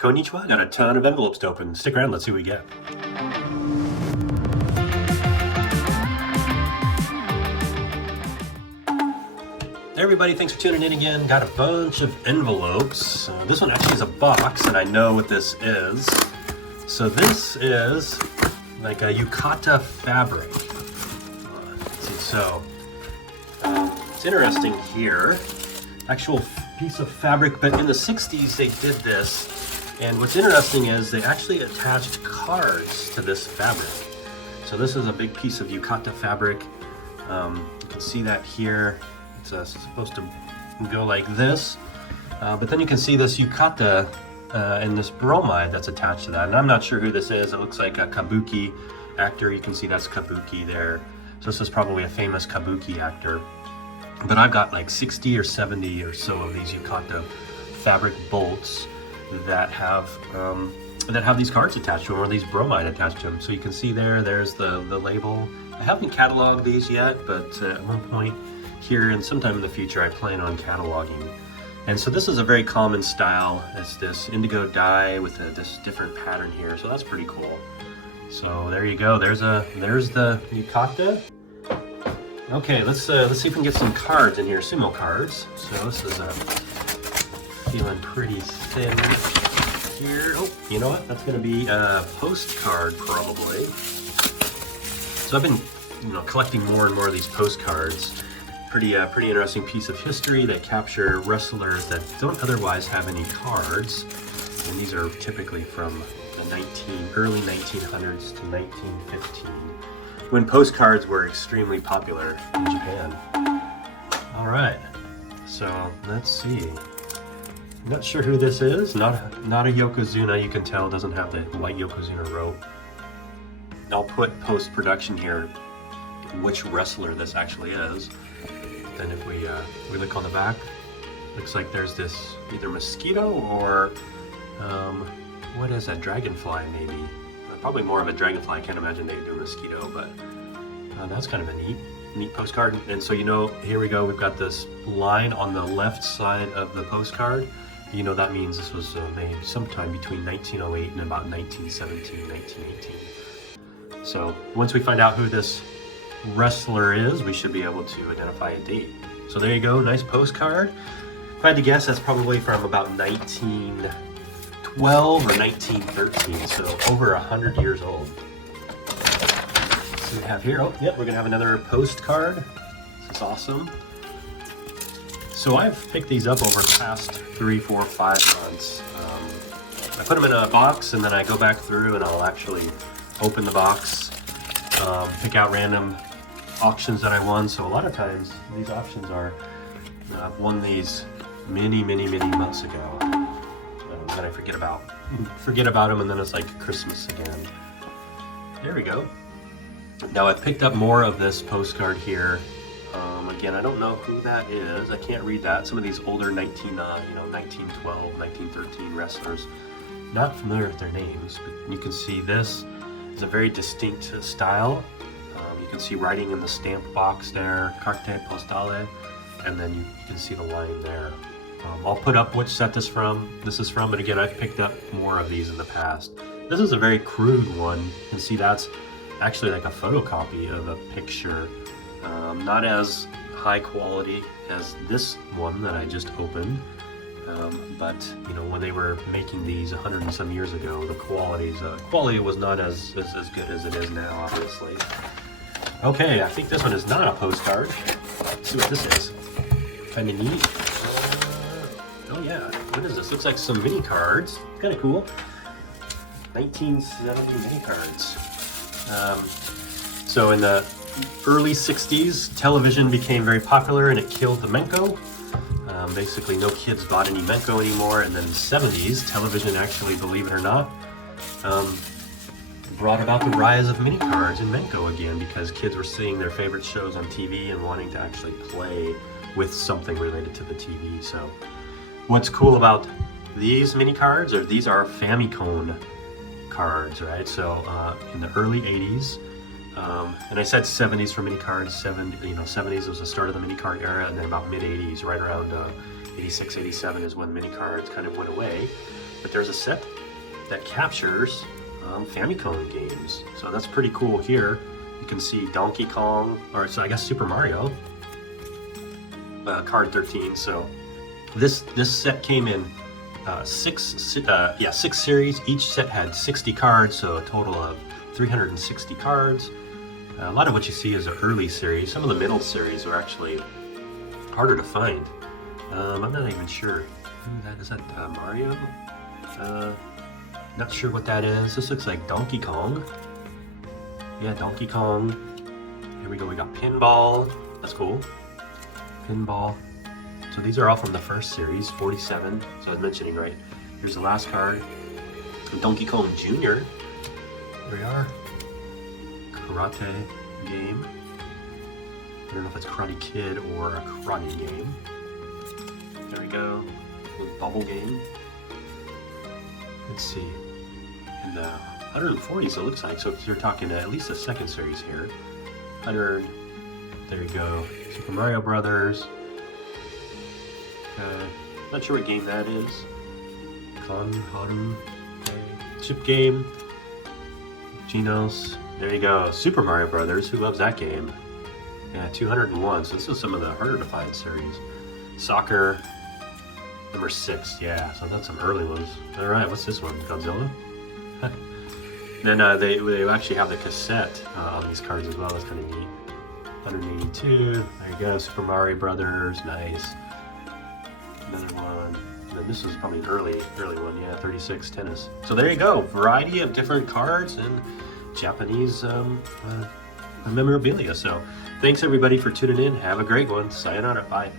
Konnichiwa, got a ton of envelopes to open. Stick around, let's see what we get. Hey everybody, thanks for tuning in again. Got a bunch of envelopes. This one actually is a box, and I know what this is. So this is like a yukata fabric. Let's see, so it's interesting here. Actual piece of fabric, but in the 60s they did this. And what's interesting is they actually attached cards to this fabric. So this is a big piece of yukata fabric. You can see that here. It's supposed to go like this. But then you can see this yukata and this bromide that's attached to that. And I'm not sure who this is. It looks like a Kabuki actor. You can see that's Kabuki there. So this is probably a famous Kabuki actor. But I've got like 60 or 70 or so of these yukata fabric bolts that have these cards attached to them, or these bromide attached to them. So you can see there's the label. I haven't cataloged these yet, but at one point here and sometime in the future I plan on cataloging. And so this is a very common style. It's this indigo dye with this different pattern here, so that's pretty cool. So there you go. There's the yukata. Okay, let's see if we can get some cards in here, Sumo cards. So this is feeling pretty thin here. Oh, you know what? That's going to be a postcard probably. So I've been, collecting more and more of these postcards. Pretty interesting piece of history. They capture wrestlers that don't otherwise have any cards, and these are typically from the early 1900s to 1915, when postcards were extremely popular in Japan. All right, so let's see. Not sure who this is. Not a Yokozuna. You can tell it doesn't have the white Yokozuna rope. I'll put post-production here which wrestler this actually is. Then if we look on the back, looks like there's this either mosquito or what is that, dragonfly maybe? Probably more of a dragonfly. I can't imagine they do a mosquito, but that's kind of a neat postcard. And so here we go. We've got this line on the left side of the postcard. That means this was made sometime between 1908 and about 1917, 1918. So once we find out who this wrestler is, we should be able to identify a date. So there you go, nice postcard. If I had to guess, that's probably from about 1912 or 1913, so over 100 years old. So we have here, oh, yep, we're gonna have another postcard. This is awesome. So I've picked these up over the past 3, 4, 5 months. I put them in a box and then I go back through and I'll actually open the box, pick out random auctions that I won. So a lot of times these auctions are, I've won these many months ago. Then I forget about them, and then it's like Christmas again. There we go. Now I've picked up more of this postcard here. Again, I don't know who that is. I can't read that. Some of these older 1912, 1913 wrestlers. Not familiar with their names, but you can see this is a very distinct style. You can see writing in the stamp box there, carte postale, and then you can see the line there. I'll put up which set this is from, but again, I've picked up more of these in the past. This is a very crude one. You can see that's actually like a photocopy of a picture. Not as high quality as this one that I just opened, but when they were making these 100 and some years ago, the quality was not as good as it is now, obviously. Okay, I think this one is not a postcard. Let's see what this is. Kind of neat. Oh yeah, what is this? Looks like some mini cards. Kind of cool. 1970 mini cards. So in the early 60s, television became very popular and it killed the Menko. Basically no kids bought any Menko anymore, and then in the 70s, television actually, believe it or not, brought about the rise of mini cards and Menko again, because kids were seeing their favorite shows on TV and wanting to actually play with something related to the TV. So what's cool about these mini cards are these are Famicon cards, right? So in the early 80s, and I said 70s for mini cards. 70s was the start of the mini card era, and then about mid 80s, right around 86, 87 is when mini cards kind of went away. but there's a set that captures Famicom games. So that's pretty cool here. You can see Donkey Kong, or so I guess Super Mario, card 13. So this set came in six series. Each set had 60 cards, so a total of 360 cards. A lot of what you see is an early series. Some of the middle series are actually harder to find. I'm not even sure. Is that Mario? Not sure what that is. This looks like Donkey Kong. Yeah, Donkey Kong. Here we go. We got Pinball. That's cool. Pinball. So these are all from the first series, 47. So I was mentioning, right? Here's the last card. Donkey Kong Jr. Here we are. Karate game. I don't know if it's Karate Kid or a karate game. There we go. Bubble game. Let's see. And 140, so it looks like. So you're talking at least the second series here. 100. There you go. Super Mario Brothers. Not sure what game that is. Haru. Chip game. Genos. There you go. Super Mario Brothers. Who loves that game? Yeah, 201. So this is some of the harder to find series. Soccer. Number 6. Yeah, so that's some early ones. All right, what's this one? Godzilla? Then they actually have the cassette on these cards as well. That's kind of neat. 182. There you go. Super Mario Brothers. Nice. Another one. And then this was probably an early one. Yeah, 36 tennis. So there you go. Variety of different cards and Japanese memorabilia. So thanks everybody for tuning in. Have a great one. Sayonara. Bye.